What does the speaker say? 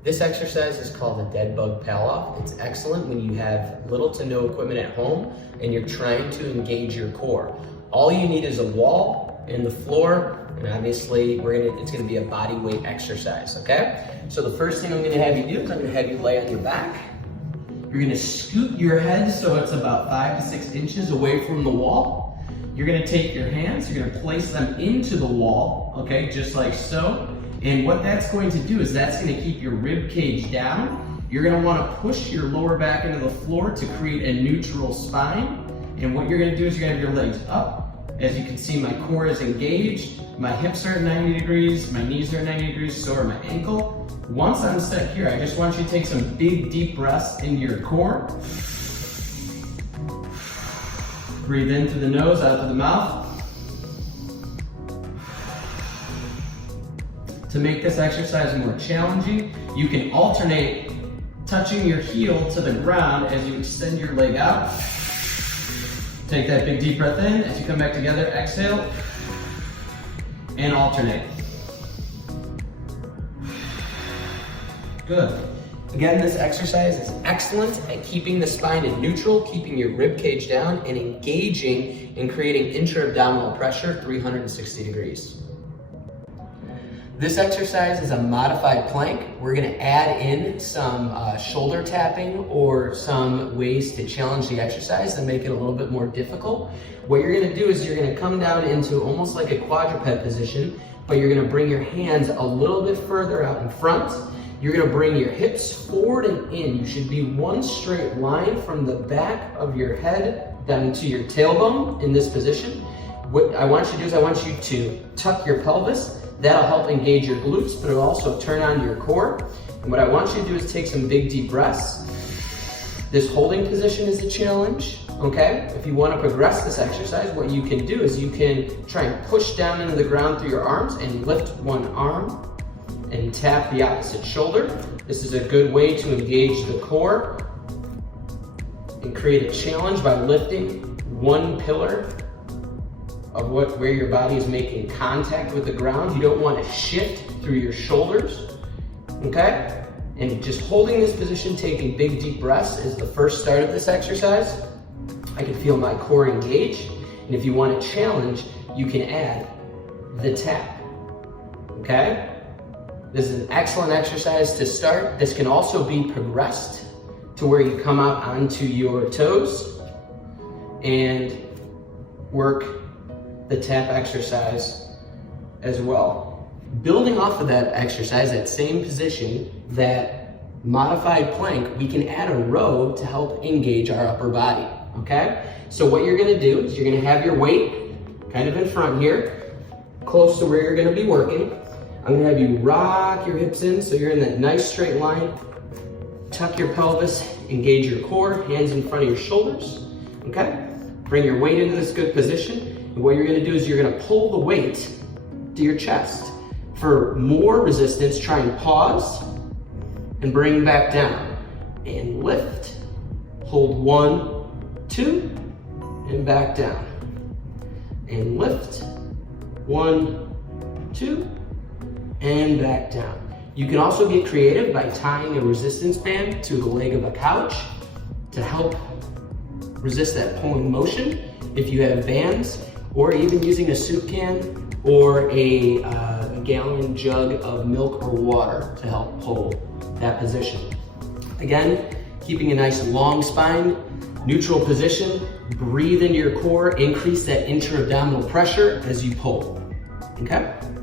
This exercise is called the dead bug pal-off. It's excellent when you have little to no equipment at home and you're trying to engage your core. All you need is a wall and the floor, and obviously it's gonna be a body weight exercise, okay? So the first thing I'm gonna have you do is I'm gonna have you lay on your back. You're gonna scoot your head so it's about 5 to 6 inches away from the wall. You're gonna take your hands, you're gonna place them into the wall, okay, just like so. And what that's going to do is that's gonna keep your rib cage down. You're gonna wanna push your lower back into the floor to create a neutral spine. And what you're gonna do is you're gonna have your legs up. As you can see, my core is engaged. My hips are at 90 degrees, my knees are at 90 degrees, so are my ankle. Once I'm set here, I just want you to take some big, deep breaths into your core. Breathe in through the nose, out through the mouth. To make this exercise more challenging, you can alternate touching your heel to the ground as you extend your leg out. Take that big deep breath in. As you come back together, exhale and alternate. Good. Again, this exercise is excellent at keeping the spine in neutral, keeping your rib cage down, and engaging and creating intra-abdominal pressure 360 degrees. This exercise is a modified plank. We're gonna add in some shoulder tapping or some ways to challenge the exercise and make it a little bit more difficult. What you're gonna do is you're gonna come down into almost like a quadruped position, but you're gonna bring your hands a little bit further out in front. You're gonna bring your hips forward and in. You should be one straight line from the back of your head down to your tailbone in this position. What I want you to do is I want you to tuck your pelvis. That'll help engage your glutes, but it'll also turn on your core. And what I want you to do is take some big deep breaths. This holding position is a challenge, okay? If you want to progress this exercise, what you can do is you can try and push down into the ground through your arms and lift one arm and tap the opposite shoulder. This is a good way to engage the core and create a challenge by lifting one pillar of where your body is making contact with the ground. You don't want to shift through your shoulders, okay? And just holding this position, taking big deep breaths is the first start of this exercise. I can feel my core engage. And if you want to challenge, you can add the tap, okay? This is an excellent exercise to start. This can also be progressed to where you come out onto your toes and work the tap exercise as well. Building off of that exercise, that same position, that modified plank, we can add a row to help engage our upper body, okay? So what you're gonna do is you're gonna have your weight kind of in front here, close to where you're gonna be working. I'm gonna have you rock your hips in so you're in that nice straight line. Tuck your pelvis, engage your core, hands in front of your shoulders, okay? Bring your weight into this good position. And what you're gonna do is you're gonna pull the weight to your chest. For more resistance, try and pause and bring back down. And lift, hold 1, 2, and back down. And lift, 1, 2, and back down. You can also get creative by tying a resistance band to the leg of a couch to help resist that pulling motion if you have bands, or even using a soup can or a gallon jug of milk or water to help pull that position. Again, keeping a nice long spine, neutral position, breathe into your core, increase that intra-abdominal pressure as you pull, okay?